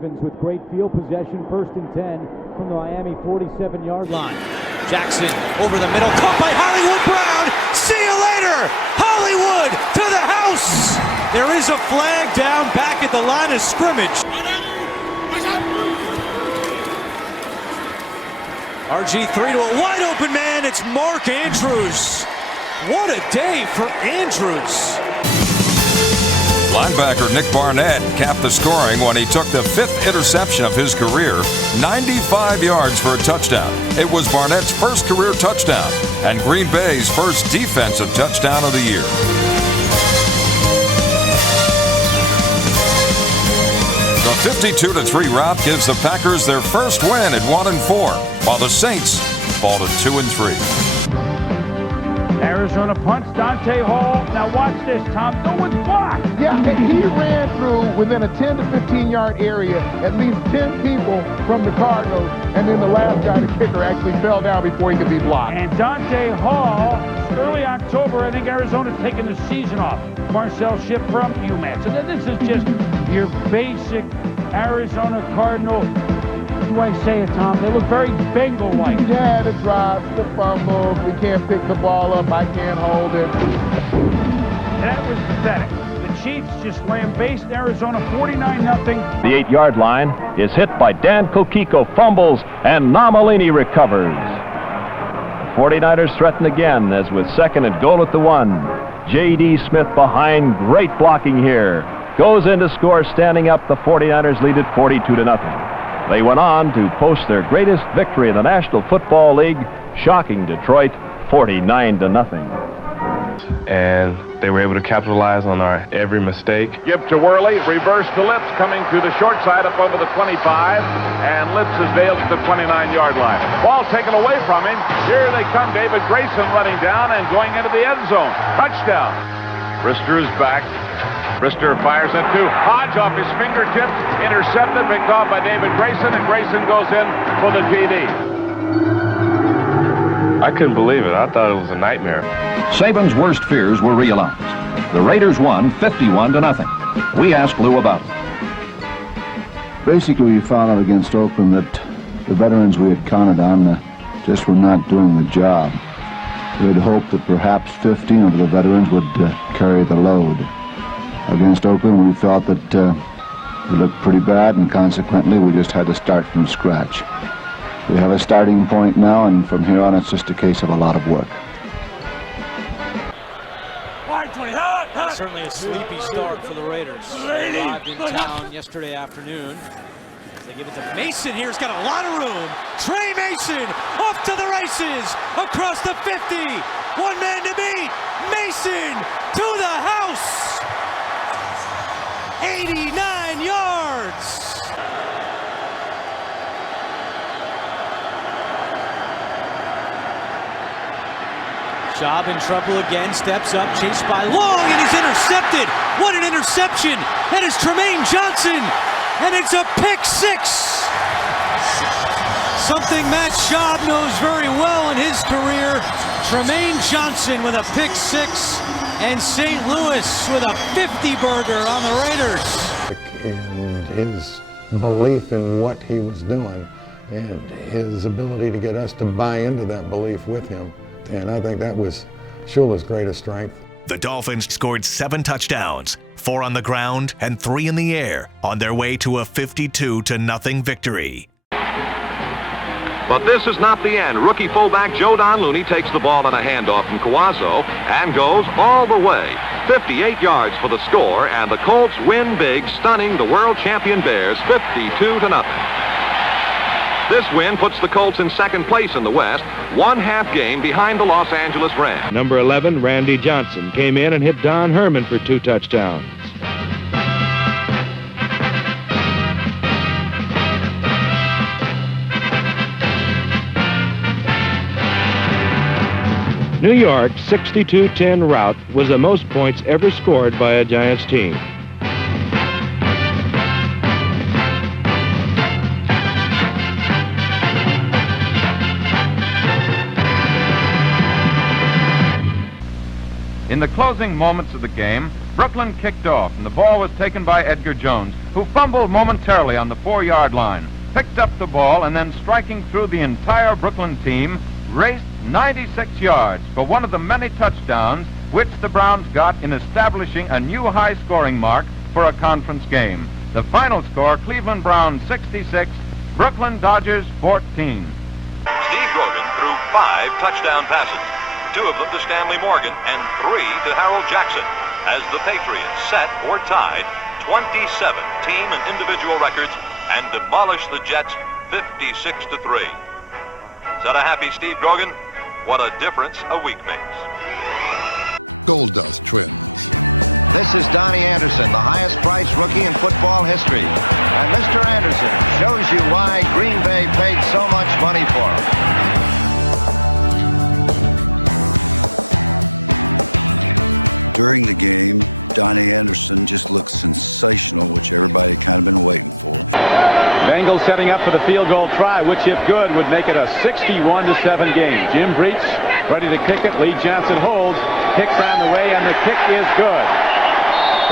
With great field possession, 1st and 10 from the Miami 47-yard line. Jackson over the middle, caught by Hollywood Brown. See you later, Hollywood to the house. There is a flag down back at the line of scrimmage. RG3 to a wide open man. It's Mark Andrews. What a day for Andrews. Linebacker Nick Barnett capped the scoring when he took the 5th interception of his career, 95 yards for a touchdown. It was Barnett's first career touchdown and Green Bay's first defensive touchdown of the year. The 52-3 rout gives the Packers their first win at 1-4, while the Saints fall to 2-3. Arizona punts, Dante Hall. Now watch this, Tom. No one's blocked. Yeah, he ran through within a 10 to 15-yard area, at least 10 people from the Cardinals, and then the last guy, the kicker, actually fell down before he could be blocked. And Dante Hall, early October, I think Arizona's taking the season off. Marcel Shipp from UMass. So this is just your basic Arizona Cardinal. What do I say it, Tom? They look very Bengal-like. Yeah, the drives, the fumbles, we can't pick the ball up, I can't hold it. That was pathetic. The Chiefs just lambasted Arizona 49-0. The 8-yard line is hit by Dan Kokiko, fumbles, and Namalini recovers. The 49ers threaten again, as with 2nd and goal at the 1. J.D. Smith behind, great blocking here. Goes in to score, standing up. The 49ers lead it 42-0. They went on to post their greatest victory in the National Football League, shocking Detroit 49-0. And they were able to capitalize on our every mistake. Give to Worley, reverse to Lips, coming to the short side up over the 25, and Lips is veiled at the 29-yard line. Ball taken away from him. Here they come, David Grayson running down and going into the end zone. Touchdown. Brister is back. Brister fires it to Hodge off his fingertips, intercepted, picked off by David Grayson, and Grayson goes in for the TD. I couldn't believe it. I thought it was a nightmare. Saban's worst fears were realized. The Raiders won 51-0. We asked Lou about it. Basically, we found out against Oakland that the veterans we had counted on just were not doing the job. We had hoped that perhaps 15 of the veterans would carry the load. Against Oakland, we felt that we looked pretty bad, and consequently, we just had to start from scratch. We have a starting point now, and from here on, it's just a case of a lot of work. Certainly a sleepy start for the Raiders. They arrived in town yesterday afternoon. They give it to Mason here. He's got a lot of room. Trey Mason off to the races across the 50. One man to beat. Mason to the house. 89 yards. Schaub in trouble again, steps up, chased by Long, and he's intercepted. What an interception! That is Tremaine Johnson, and it's a pick six. Something Matt Schaub knows very well in his career. Tremaine Johnson with a pick six, and St. Louis with a 50-burger on the Raiders. And his belief in what he was doing, and his ability to get us to buy into that belief with him. And I think that was Shula's greatest strength. The Dolphins scored 7 touchdowns, 4 on the ground and 3 in the air, on their way to a 52-0 victory. But this is not the end. Rookie fullback Joe Don Looney takes the ball on a handoff from Cazzo and goes all the way. 58 yards for the score, and the Colts win big, stunning the world champion Bears 52-0. This win puts the Colts in second place in the West, 1/2 game behind the Los Angeles Rams. Number 11, Randy Johnson, came in and hit Don Herman for 2 touchdowns. New York's 62-10 rout was the most points ever scored by a Giants team. In the closing moments of the game, Brooklyn kicked off, and the ball was taken by Edgar Jones, who fumbled momentarily on the 4-yard line, picked up the ball, and then striking through the entire Brooklyn team, raced 96 yards for one of the many touchdowns which the Browns got in establishing a new high-scoring mark for a conference game. The final score, Cleveland Browns 66, Brooklyn Dodgers 14. Steve Grogan threw 5 touchdown passes, 2 of them to Stanley Morgan and 3 to Harold Jackson, as the Patriots set or tied 27 team and individual records and demolished the Jets 56-3. Is that a happy Steve Grogan? What a difference a week makes. Gold Dust Twins. This is Donnie Anderson, the highest priced rookie in football history. And Mr. Anderson shows you why Green Bay paid so much money for him. During the game, Donnie Anderson just looked sensational, which everybody had kind of been waiting for. Bengals setting up for the field goal try, which if good would make it a 61-7 game. Jim Breach ready to kick it. Lee Johnson holds, kicks on the way, and the kick is good.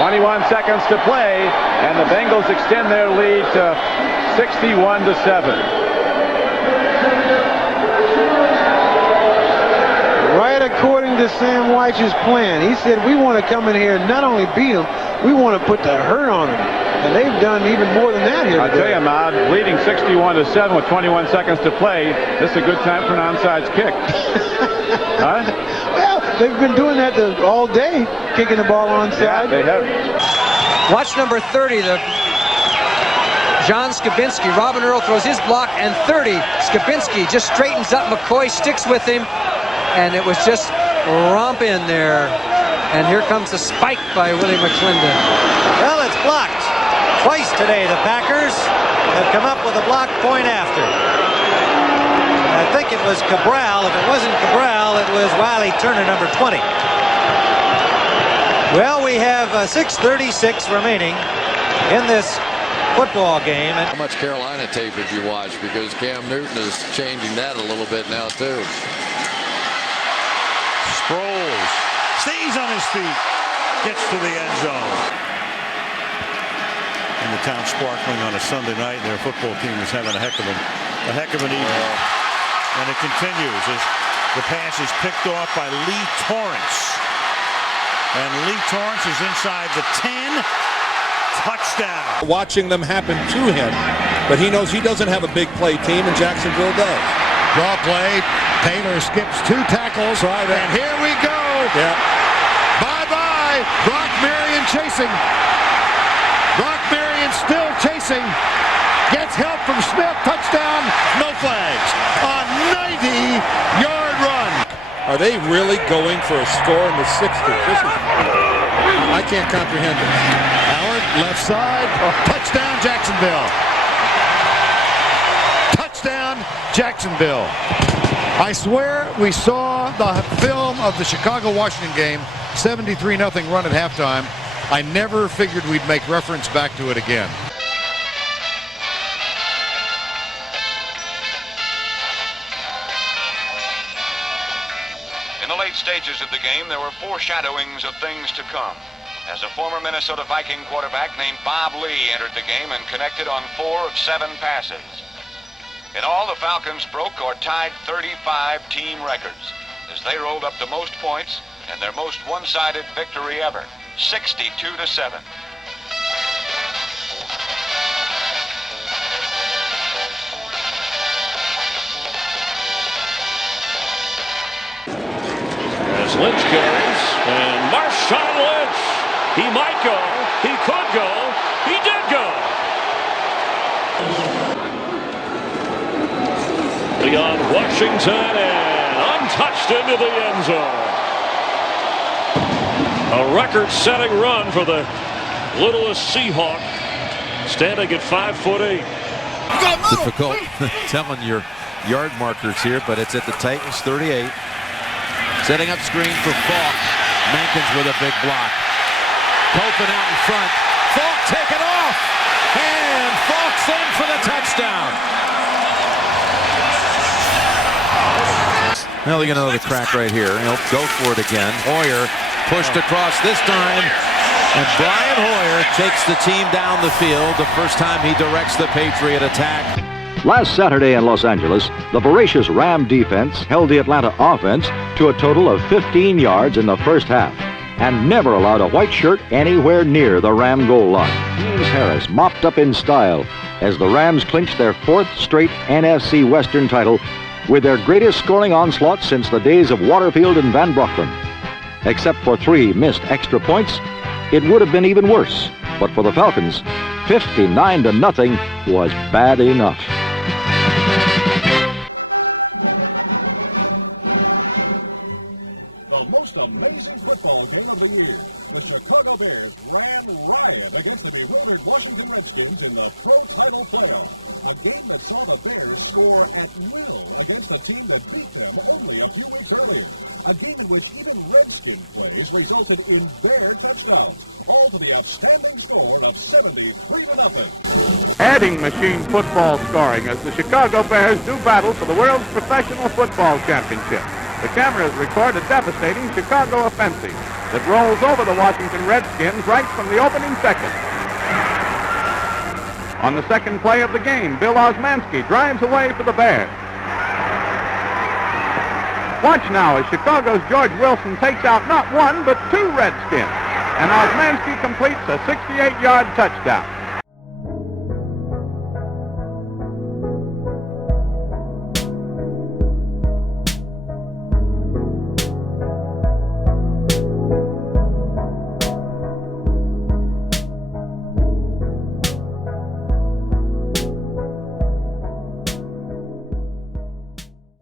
21 seconds to play, and the Bengals extend their lead to 61-7. Right according to Sam Weich's plan. He said, we want to come in here and not only beat them, we want to put the hurt on them. And they've done even more than that here today. I'll tell you, Maud, leading 61-7 with 21 seconds to play, this is a good time for an onside kick. Huh? Well, they've been doing that all day, kicking the ball onside. Yeah, they have. Watch number 30, John Skabinski. Robin Earl throws his block, and 30. Skabinski just straightens up. McCoy sticks with him, and it was just romp in there. And here comes the spike by Willie McClendon. Well, it's blocked. Twice today, the Packers have come up with a block point after. I think it was Cabral. If it wasn't Cabral, it was Wiley Turner, number 20. Well, we have 6:36 remaining in this football game. How much Carolina tape did you watch? Because Cam Newton is changing that a little bit now, too. Sproles stays on his feet, gets to the end zone. And the town sparkling on a Sunday night. Their football team is having a heck of an evening. And it continues as the pass is picked off by Lee Torrance. And Lee Torrance is inside the 10. Touchdown. Watching them happen to him, but he knows he doesn't have a big play team, and Jacksonville does. Draw play. Taylor skips 2 tackles. Right, and here we go. Yeah. Bye-bye. Brock Marion chasing. Brock Marion still chasing. Gets help from Smith. Touchdown. No flags. A 90-yard run. Are they really going for a score in the 60s? I can't comprehend it. Howard, left side. Touchdown, Jacksonville. Touchdown, Jacksonville. I swear we saw the film of the Chicago-Washington game, 73-0 run at halftime. I never figured we'd make reference back to it again. In the late stages of the game, there were foreshadowings of things to come, as a former Minnesota Viking quarterback named Bob Lee entered the game and connected on 4 of 7 passes. In all, the Falcons broke or tied 35 team records as they rolled up the most points and their most one-sided victory ever, 62-7. As Lynch carries, and Marshawn Lynch, he might go, he could go, he did go. Leon Washington, and untouched into the end zone. A record-setting run for the littlest Seahawk, standing at 5'8". Difficult telling your yard markers here, but it's at the Titans 38. Setting up screen for Falk. Mankins with a big block. Copeland out in front. Falk taken off. And Falk's in for the touchdown. Now they're going to know the crack right here. He'll go for it again. Hoyer pushed across this time. And Brian Hoyer takes the team down the field the first time he directs the Patriot attack. Last Saturday in Los Angeles, the voracious Ram defense held the Atlanta offense to a total of 15 yards in the first half and never allowed a white shirt anywhere near the Ram goal line. James Harris mopped up in style as the Rams clinched their 4th straight NFC Western title with their greatest scoring onslaught since the days of Waterfield and Van Brocklin. Except for 3 missed extra points, it would have been even worse. But for the Falcons, 59-0 was bad enough. The most amazing football game of the year. The Chicago Bears ran riot against the bewildered Washington Redskins in the Pro Title Playoff. A game that saw the Bears score at will against a team that beat them only a few weeks earlier. A game in which even Redskin plays resulted in Bear touchdowns, all to the outstanding score of 73-0. Adding machine football scoring as the Chicago Bears do battle for the world's professional football championship. The cameras record a devastating Chicago offensive that rolls over the Washington Redskins right from the opening seconds. On the second play of the game, Bill Osmanski drives away for the Bears. Watch now as Chicago's George Wilson takes out not one but 2 Redskins, and Osmanski completes a 68-yard touchdown.